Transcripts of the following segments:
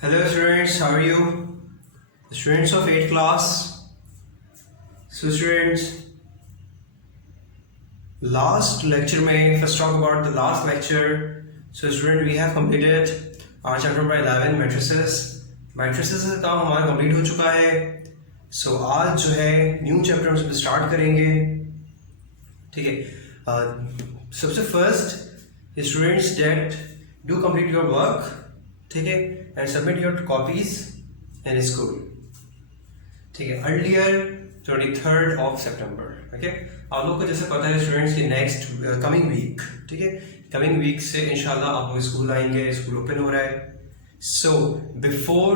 Hello students, how are you? The students of 8th class. So students, last lecture में first talk about the last lecture. So student, we have completed our chapter number 11 matrices. Matrices का काम हमारा complete हो चुका है. So आज जो है न्यू चैप्टर हम स्टार्ट करेंगे. ठीक है. सबसे first students that do complete your work. ठीक है, and submit your copies in school. ठीक है, earlier 23rd of September. Okay, आप लोग को जैसे पता है स्टूडेंट्स की नेक्स्ट कमिंग वीक, ठीक है, कमिंग वीक से इंशाल्लाह आप लोग स्कूल आएंगे, स्कूल ओपन हो रहा है. So before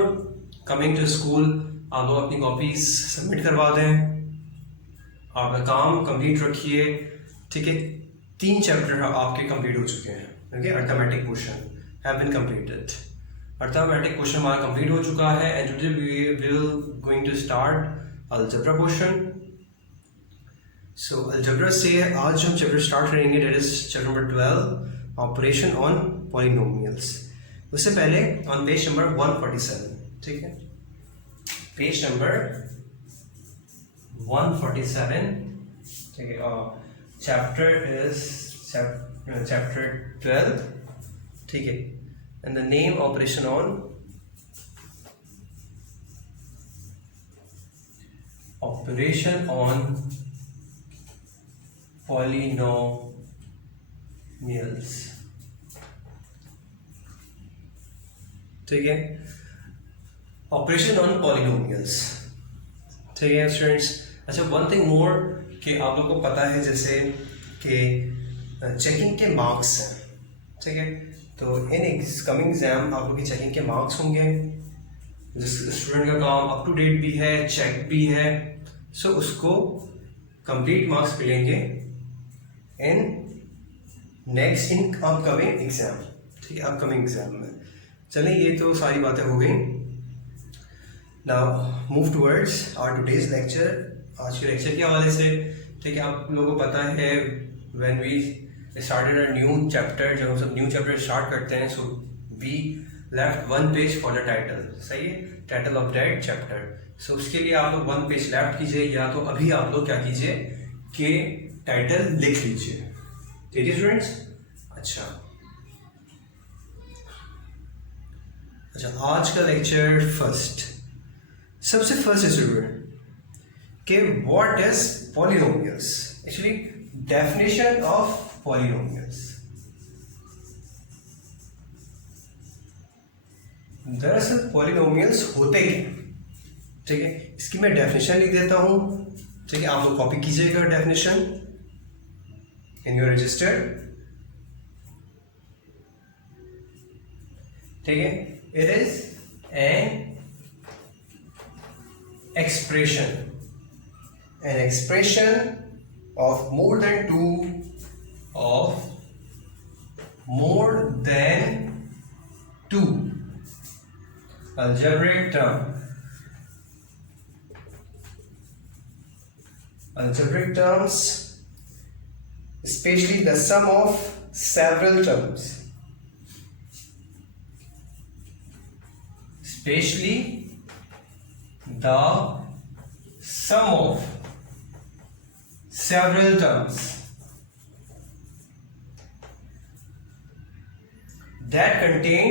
coming to school आप लोग अपनी कॉपीज सबमिट करवा दें, अपना काम कंप्लीट रखिए. ठीक है, 3 चैप्टर आपके कंप्लीट हो चुके हैं. Okay, arithmetic portion have been completed. Arithmetic question हमारा कंप्लीट हो चुका है and today we will going to start algebra question. So algebra से आज हम चैप्टर स्टार्ट करेंगे, that is chapter number 12 operation on polynomials. उससे पहले ऑन पेज नंबर 147, ठीक है, पेज नंबर 147, ठीक है, चैप्टर इज चैप्टर 12, ठीक है, and the name operation on polynomials. ठीक है, ऑपरेशन ऑन पॉलिनोमियल्स. ठीक है स्टूडेंट्स. अच्छा, वन थिंग मोर कि आप लोगों को पता है जैसे कि चेकिंग के मार्क्स हैं. ठीक है, तो इन कमिंग एग्जाम आप लोग की चेकिंग के मार्क्स होंगे. जिस स्टूडेंट का काम अप टू डेट भी है, चेक भी है, सो उसको कंप्लीट मार्क्स मिलेंगे in next in upcoming exam. ठीक है, अपकमिंग एग्जाम में. चलें, ये तो सारी बातें हो गई. Now move towards our today's lecture. आज के लेक्चर के हवाले से, ठीक है, आप लोगों को पता है when we started a new chapter, जब हम सब न्यू चैप्टर स्टार्ट करते हैं, so we left 1 page for the title. सही है, title of that chapter. So उसके लिए आप लोग 1 पेज लेफ्ट कीजिए, या तो अभी आप लोग क्या कीजिए कि टाइटल लिख लीजिए. ठीक है स्टूडेंट्स. अच्छा, आज का लेक्चर फर्स्ट, सबसे फर्स्ट स्टूडेंट कि what is polynomials. Actually definition of polynomials. दरअसल पॉलिनोमियल्स होते क्या. ठीक है, इसकी मैं डेफिनेशन लिख देता हूं. ठीक है, आप लोग कॉपी कीजिएगा डेफिनेशन इन योर रजिस्टर. ठीक है, it is an expression of more than 2 algebraic terms, especially the sum of several terms, especially the sum of several terms that contain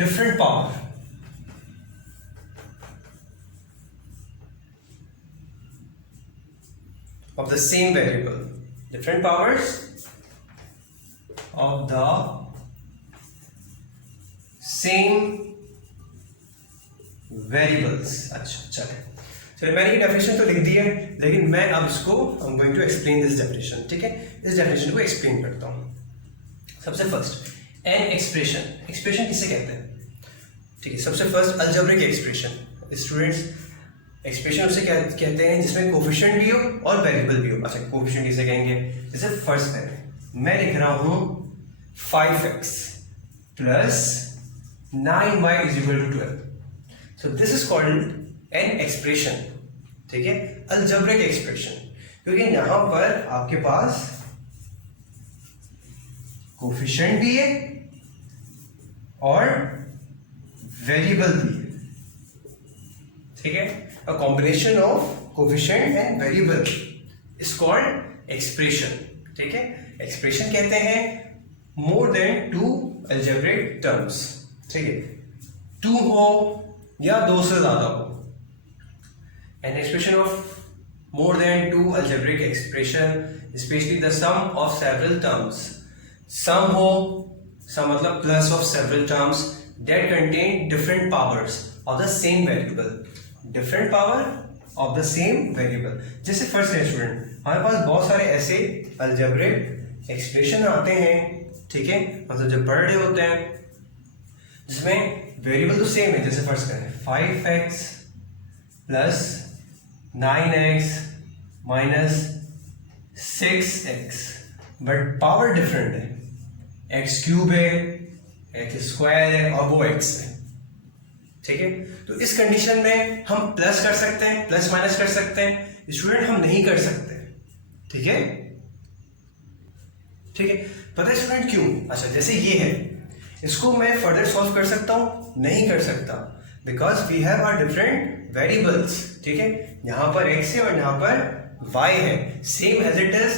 different power of the same variable, different powers of the same variables. अच्छा, चलिए मैंने ये definition तो लिख दी है, लेकिन मैं अब इसको I am going to explain this definition. ठीक है, इस डेफिनेशन को एक्सप्लेन करता हूँ. सबसे फर्स्ट एन एक्सप्रेशन. एक्सप्रेशन किसे कहते हैं. ठीक है, सबसे first algebraic expression. Students, expression उसे कहते हैं जिसमें कोफिशिएंट भी हो और वेरिएबल भी हो. अच्छा, कोफिशिएंट किसे कहेंगे. जैसे फर्स्ट मैं लिख रहा हूँ 5x plus 9y is equal to 12. So this is called an expression. ठीक है, अलजेब्रिक एक्सप्रेशन. क्योंकि यहां पर आपके पास कोफिशिएंट भी है और वेरिएबल भी है, ठीक है। A combination of coefficient and variable is called expression, ठीक है। एक्सप्रेशन कहते हैं more than two algebraic terms, ठीक है। टू हो या दो से ज्यादा हो, an expression of more than two algebraic expression, especially the sum of several terms. Sum हो, sum मतलब plus of several terms that contain different powers of the same variable. Different power of the same variable. जैसे first है student, हमारे पास बहुत सारे ऐसे algebraic expression आते हैं, ठीक है, मतलब जब पढ़ रहे होते हैं जिसमें वेरिएबल तो सेम है। जैसे फर्स्ट करें 5x plus 9x minus 6x, but power different है, x क्यूब है, x स्क्वायर है और वो x है, ठीक है। तो इस कंडीशन में हम प्लस कर सकते हैं, प्लस माइनस कर सकते हैं, स्टूडेंट हम नहीं कर सकते, ठीक है, ठीक है। पता है स्टूडेंट क्यों? अच्छा, जैसे ये है, इसको मैं फर्दर सॉल्व कर सकता हूं? नहीं कर सकता, because we have our different variables, ठीक है। यहां पर x है और यहां पर y है, सेम एज इट इज।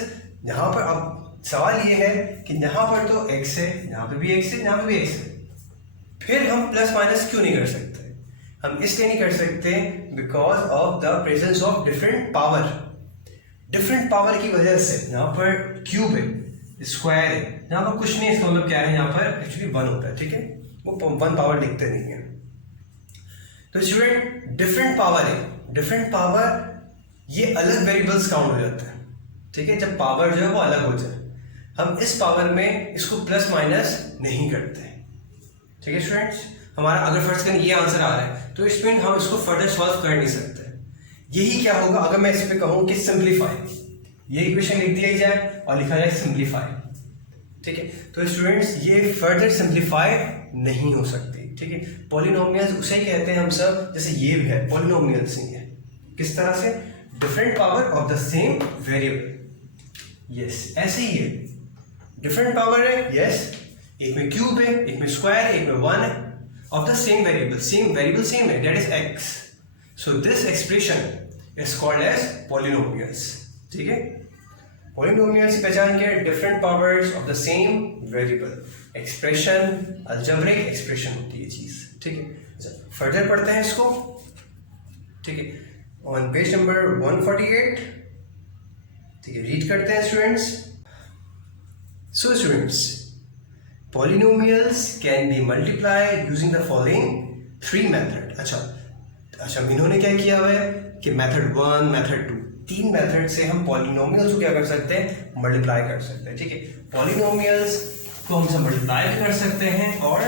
यहां पर अब सवाल ये है कि यहां पर तो x है, यहां पे भी x है, यहां पे भी x है, फिर हम प्लस माइनस क्यों नहीं कर सकते? हम इसलिए नहीं कर सकते because of the presence of different power. Different power की वजह से यहां पर क्यूब है, स्क्वायर है, यहां पर कुछ नहीं, इसका मतलब क्या है, यहां पर एक्चुअली 1 होता है, ठीक है। वो 1 पावर लिखते नहीं है। तो स्टूडेंट डिफरेंट पावर है, डिफरेंट पावर ये अलग वेरिएबल्स काउंट हो जाता है, ठीक है, जब पावर जो है वो अलग हो जाए। हम इस पावर में इसको प्लस माइनस नहीं करते, ठीक है स्टूडेंट्स। हमारा अगर फर्स्ट करें ये आंसर आ रहा है तो इसमें हम इसको फर्दर सॉल्व कर नहीं सकते। यही क्या होगा अगर मैं इस पे कहूं कि सिंप्लीफाई, ये इक्वेशन लिख दिया जाए और लिखा जाए सिंप्लीफाई, ठीक है। तो स्टूडेंट्स ये फर्दर सिंप्लीफाई नहीं हो सकती, ठीक है। पॉलिनोमियल्स उसे कहते हैं हम सब, जैसे ये भी है पॉलिनोमियल्स ही है, किस तरह से, different power of the same variable, yes ऐसे ही है, डिफरेंट पावर है, यस, एक में क्यूब है, एक में स्क्वायर है, एक में 1 है, of the same variable, same variable same है, that is x। So this expression is called as polynomials, ठीक है। पॉलिनोमियल्स की पहचान क्या है? Different powers of the same variable, expression, algebraic expression होती है चीज, ठीक है। अच्छा, फर्दर पढ़ते हैं इसको, ठीक है, ऑन पेज नंबर 148, ठीक है, रीड करते हैं students. So students, polynomials can be multiply using the following 3 method. अच्छा, इन्होंने क्या किया हुआ है कि मेथड 1, मेथड 2, 3 मेथड से हम पॉलिनोमियल्स को क्या कर सकते हैं? मल्टीप्लाई कर सकते हैं, ठीक है। पॉलिनोमियल्स को हम सब मल्टीप्लाई भी कर सकते हैं और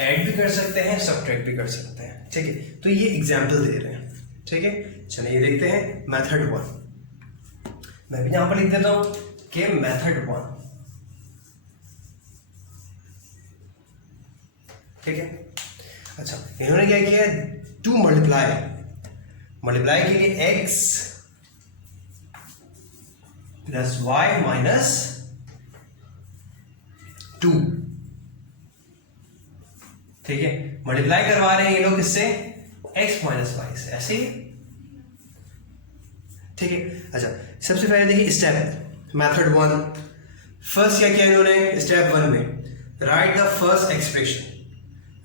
ऐड भी कर सकते हैं, सब्ट्रैक्ट भी कर सकते हैं, ठीक है। तो ये एग्जाम्पल दे रहे हैं, ठीक है। चलिए ये देखते हैं मेथड 1। मैं भी यहां पर लिख देता हूं कि मेथड 1, ठीक है। अच्छा, इन्होंने क्या किया, टू मल्टीप्लाई के लिए x प्लस वाई माइनस 2, ठीक है। मल्टीप्लाई करवा रहे हैं ये लोग किससे? x माइनस वाई से, ऐसे ही, ठीक है। अच्छा, सबसे पहले देखिए स्टेप मेथड 1। फर्स्ट क्या किया इन्होंने स्टेप 1 में? Right the first expression,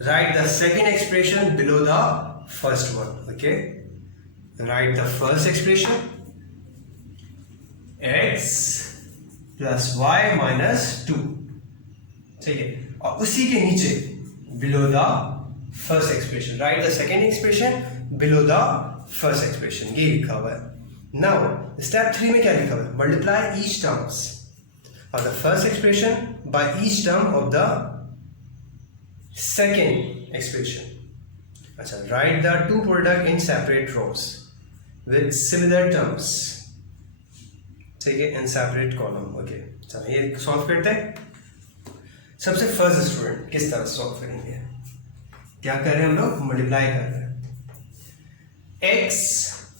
write the second expression below the first one, okay? Write the first expression, x plus y minus 2, ठीक है, और उसी के नीचे below the first expression, write the second expression below the first expression, ये लिखा हुआ है। Now step 3 में क्या लिखा हुआ है? Multiply each terms of the first expression by each term of the second expression. अच्छा, write the two product in separate rows with similar terms, ठीक है, in separate column, ओके। चलो ये सॉल्व करते हैं। सबसे फर्स्ट स्टूडेंट किस तरह सॉल्व करेंगे? क्या कर रहे हैं हम लोग? मल्टीप्लाई कर रहे हैं, x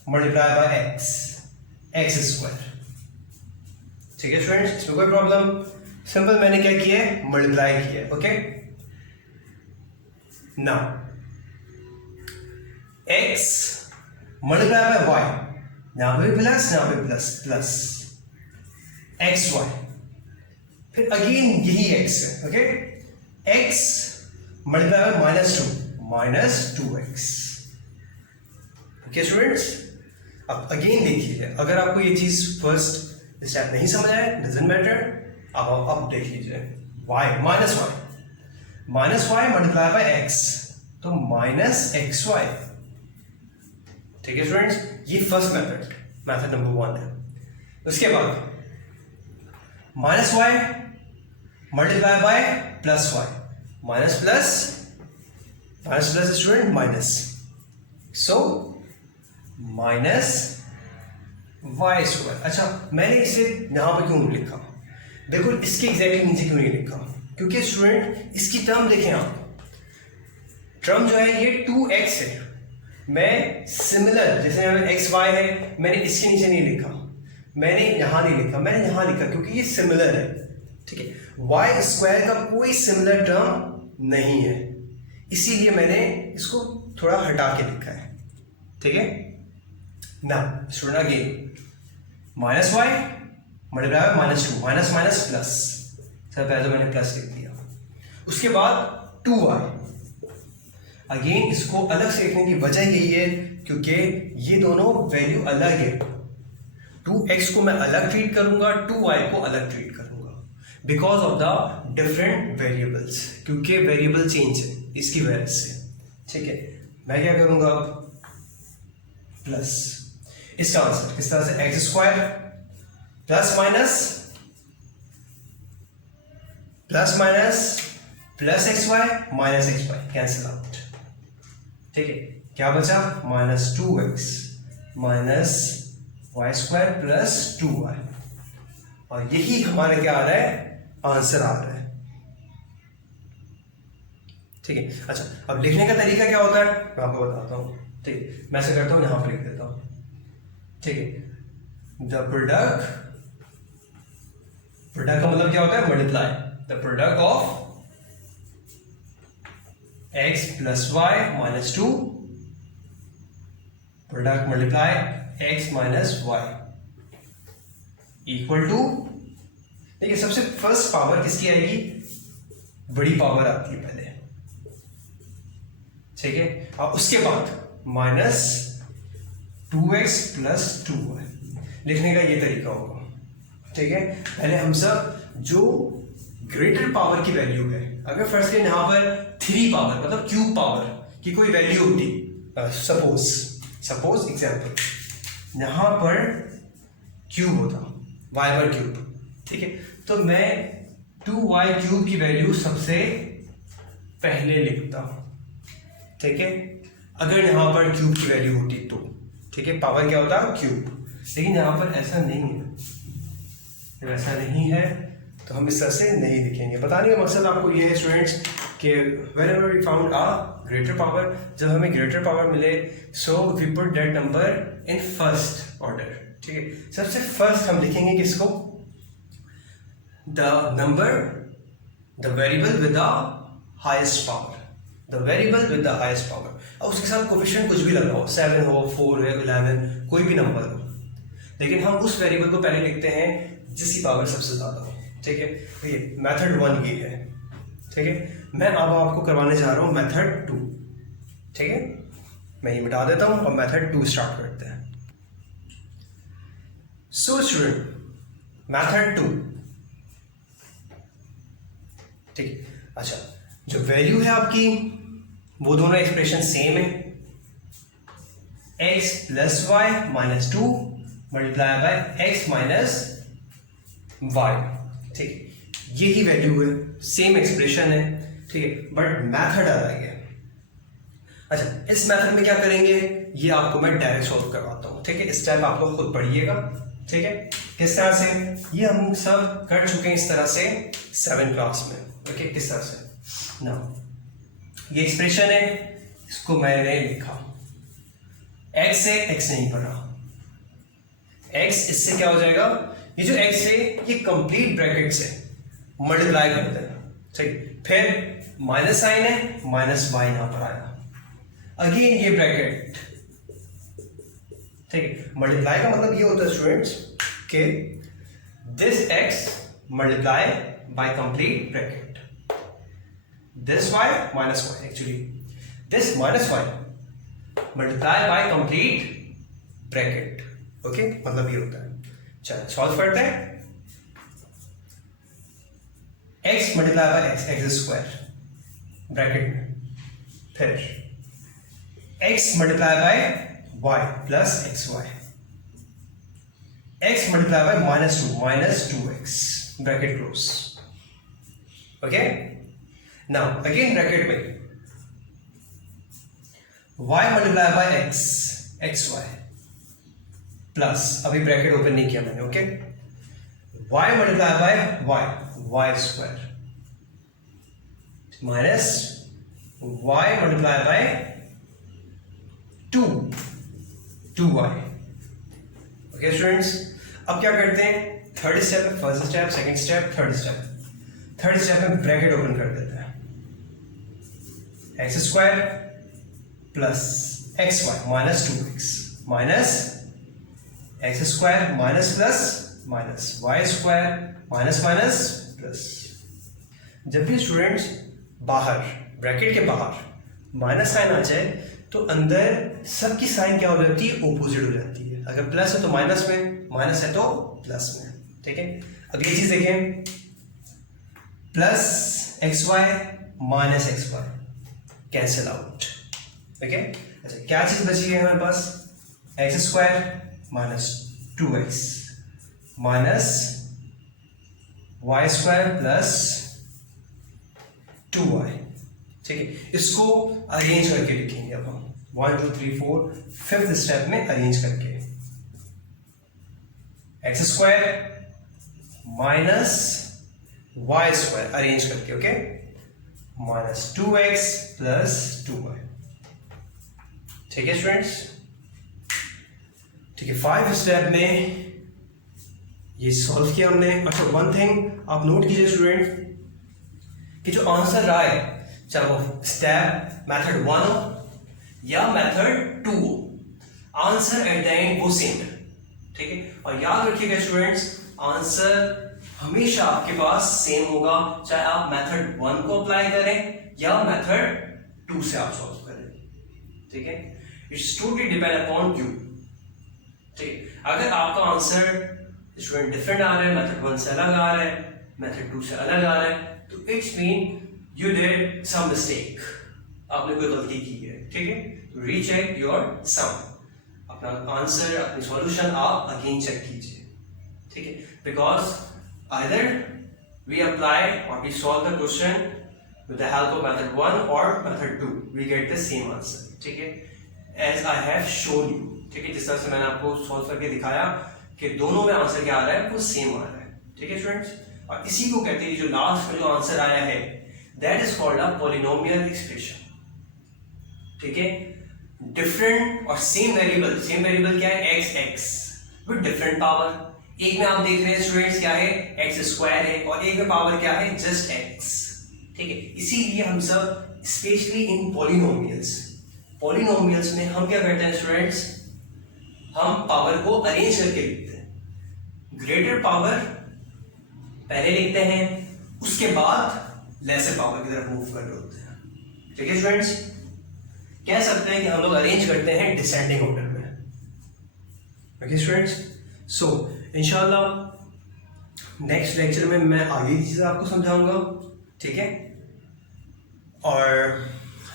multiply by x square, ठीक है स्टूडेंट्स, इसमें कोई प्रॉब्लम? सिंपल मैंने क्या किया है, मल्टीप्लाई किया है। Okay, now x multiply by y, यहां पे प्लस, यहां पे प्लस, प्लस एक्स वाई, फिर अगेन यही x है। Okay, x multiply by minus to x. Okay students, अब अगेन देखिए, अगर आपको ये चीज फर्स्ट स्टेप नहीं समझ आए, डजंट मैटर, अब देख लीजिए, y minus y multiply by x, तो माइनस एक्स वाई। ठीक है स्टूडेंट्स, ये फर्स्ट मेथड नंबर 1 है। उसके बाद minus y multiply by plus y, minus plus student minus, so minus y square. अच्छा, मैंने इसे यहां पर क्यों लिखा, देखो इसके एग्जैक्टली नीचे क्यों नहीं लिखा, क्योंकि स्टूडेंट इसकी टर्म देखें आप, टर्म जो है ये 2x है, मैं सिमिलर जैसे यहाँ पे एक्स वाई है, मैंने इसके नीचे नहीं लिखा, मैंने यहाँ नहीं लिखा, मैंने यहाँ लिखा क्योंकि ये सिमिलर है। ठीक है, वाई स्क्वायर का कोई सिमिलर टर्म नहीं है, इसीलिए मैंने इसको थोड़ा हटा के लिखा है। ठीक है ना student, again minus y multiply by minus two, minus minus plus, सब पहले तो मैंने प्लस लिख दिया। उसके बाद 2y, अगेन इसको अलग से लिखने की वजह यही है क्योंकि ये दोनों वैल्यू अलग है, 2x को मैं अलग ट्रीट करूंगा, 2y को अलग ट्रीट करूंगा, because of the different variables, क्योंकि वेरिएबल चेंज है इसकी वजह से। ठीक है, मैं क्या करूंगा अब, प्लस, इसका आंसर किस तरह से, x square plus minus plus x y minus x y, cancel out. ठीक है, क्या बचा, minus 2x minus y square plus 2y, और यही हमारा क्या आ रहा है, आंसर आ रहा है। ठीक है, अच्छा अब लिखने का तरीका क्या होता है मैं आपको बताता हूं। ठीक है, मैं ऐसे करता हूं, यहां पर लिख देता हूं। ठीक है, द प्रोडक्ट का मतलब क्या होता है, multiply, the product of x plus y minus 2, product multiply x minus y equal to, देखिए सबसे फर्स्ट पावर किसकी आएगी, बड़ी पावर आती है पहले। ठीक है, और उसके बाद माइनस 2x प्लस 2y, लिखने का ये तरीका होगा। ठीक है, पहले हम सब जो ग्रेटर पावर की वैल्यू है, अगर फर्स्ट के यहां पर 3 पावर मतलब क्यूब पावर की कोई वैल्यू होती, सपोज एग्जांपल यहां पर क्यूब होता, y पर क्यूब। ठीक है, तो मैं 2y क्यूब की वैल्यू सबसे पहले लिखता हूं। ठीक है, अगर यहां पर क्यूब की वैल्यू होती तो, ठीक है, पावर क्या होता है, क्यूब, लेकिन यहां पर ऐसा नहीं है, जब ऐसा नहीं है तो हम इस तरह से नहीं लिखेंगे। बताने का मकसद आपको ये है स्टूडेंट्स कि whenever we found a greater power, जब हमें greater power मिले, so we put that number in first order। ठीक है, सबसे फर्स्ट हम लिखेंगे किसको, the number, the variable with the highest power, the variable with the highest power, और उसके साथ कोफिशिएंट कुछ भी लगाओ, 7 हो, 4 है, 11, कोई भी नंबर हो, लेकिन हम उस वेरिएबल को पहले लिखते हैं जिसकी पावर सबसे ज्यादा हो। ठीक है, ये मेथड 1 ये है। ठीक है, मैं अब आपको करवाने जा रहा हूं मेथड 2। ठीक है, मैं ये मिटा देता हूं और मेथड 2 स्टार्ट करते हैं। So student, method 2। ठीक, अच्छा जो वैल्यू है आपकी वो दोनों एक्सप्रेशन सेम है, x plus y minus 2 multiply by x minus y. ठीक, यही वैल्यू है, सेम एक्सप्रेशन है। ठीक है, बट मेथड अलग है। अच्छा, इस मेथड में क्या करेंगे ये आपको मैं डायरेक्ट सॉल्व करवाता हूं। ठीक है, इस टाइप आप लोग खुद पढ़िएगा। ठीक है, किस तरह से, ये हम सब कर चुके हैं इस तरह से 7 क्लास में। ओके, किस तरह से ना, ये एक्सप्रेशन है, इसको मैंने लिखा, x से x नहीं पढ़ा, x इससे क्या हो जाएगा, ये जो x है ये कंप्लीट ब्रैकेट से, मल्टीप्लाई करते हैं, ठीक। फिर माइनस साइन है, माइनस वाई यहां पर आया, अगेन ये ब्रैकेट, ठीक है। मल्टीप्लाई का मतलब ये होता है स्टूडेंट्स कि this x multiply by complete bracket, this y minus y, actually this minus y multiply by complete bracket, okay, मतलब ये होता है। चलो सॉल्व करते हैं। x multiply by x, x square bracket में, फिर x multiply by y plus x y, x multiply by minus 2x bracket close, okay. Now again bracket में y multiply by x, x y plus, अभी bracket open नहीं किया मैंने, okay, y multiply by y square minus y multiply by 2y, okay students. अब क्या करते हैं, third step, first step, second step, third step में ब्रैकेट ओपन कर देते हैं, x square plus x y minus 2x minus x square minus plus minus y square minus minus plus. जब भी स्टूडेंट्स बाहर, ब्रैकेट के बाहर माइनस साइन आ जाए तो अंदर सबकी साइन क्या हो जाती है, ऑपोजिट हो जाती है। अगर प्लस है तो माइनस में, माइनस है तो प्लस में, ठीक है। अब ये चीज देखें, plus x y minus x y cancel out, okay. अच्छा क्या चीज बची है हमारे पास, x square minus 2x minus y square plus 2y, ठीक है। इसको अरेंज करके लिखेंगे अब हम 1 2 3 4 फिफ्थ स्टेप में अरेंज करके, x square minus y square arrange करके, okay, minus 2x plus 2y, ठीक है स्टूडेंट्स, ठीक है। 5 स्टेप में ये सॉल्व किया हमने। अच्छा वन थिंग आप नोट कीजिए स्टूडेंट कि जो आंसर रहा है, चाहे वो स्टेप मेथड 1 हो या मेथड 2 हो, आंसर एट द एंड वो सेम है, ठीक है। और याद रखिएगा स्टूडेंट्स, आंसर हमेशा आपके पास सेम होगा, चाहे आप मेथड 1 को अप्लाई करें या मेथड 2 से आप सॉल्व करें, ठीक है। It's totally depend upon you, ठीक। अगर आपका आंसर स्टूडेंट डिफरेंट आ रहा है, मेथड 1 से अलग आ रहा है, मेथड 2 से अलग आ रहा है, तो it's mean you did some mistake, आपने कोई गलती की है, ठीक है। तो रीचेक योर सम, अपना आंसर, अपनी सॉल्यूशन आप अगेन चेक कीजिए, ठीक है। बिकॉज आइदर वी अप्लाई और we solve the question with the help of method 1 और method 2, we get the same answer, ठीक है, as I have shown you, ठीक है। जिस तरह से मैंने आपको सॉल्व करके दिखाया कि दोनों में आंसर क्या आ रहा है, वो सेम आ रहा है, ठीक है स्टूडेंट्स। और इसी को कहते हैं, जो लास्ट में जो आंसर आया है, that is called a polynomial expression, ठीक है। डिफरेंट और सेम वेरिएबल क्या है, x विद डिफरेंट पावर। एक में आप देख रहे हैं स्टूडेंट्स क्या है, एक्स स्क्वायर है, और एक में पावर क्या है, जस्ट x, ठीक है। इसीलिए हम सब स्पेशली इन पॉलिनोमियल्स में हम क्या करते हैं स्टूडेंट्स, हम पावर को अरेंज करके लिखते हैं। ग्रेटर पावर पहले लिखते हैं, उसके बाद लेसर पावर की तरफ मूव कर रहे होते हैं, ठीक है स्टूडेंट्स। कह सकते हैं कि हम लोग अरेंज करते हैं डिसेंडिंग ऑर्डर में, ओके स्टूडेंट्स। सो इंशाल्लाह नेक्स्ट लेक्चर में मैं आगे की चीज़ें आपको समझाऊंगा, ठीक है। और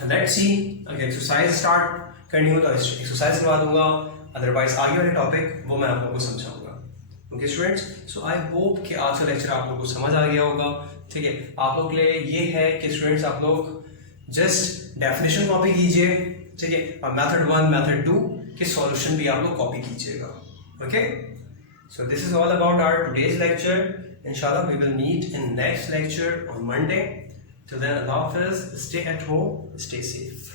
लेट्स सी, अगर एक्सरसाइज स्टार्ट करनी हो तो एक्सरसाइज करवा दूंगा, अदरवाइज आगे वाले टॉपिक वो मैं आप लोगों को समझाऊंगा, okay students. So I hope कि आज का लेक्चर आप लोगों को समझ आ गया होगा, ठीक है। आप लोग के लिए ये है कि स्टूडेंट्स आप लोग जस्ट डेफिनेशन कॉपी कीजिए, ठीक है, और मेथड 1 मेथड 2 के सॉल्यूशन भी आप लोग कॉपी कीजिएगा, okay. So this is all about our today's lecture. इंशाल्लाह we will meet in next lecture on Monday. Till then, Allah Hafiz, stay at home, stay safe.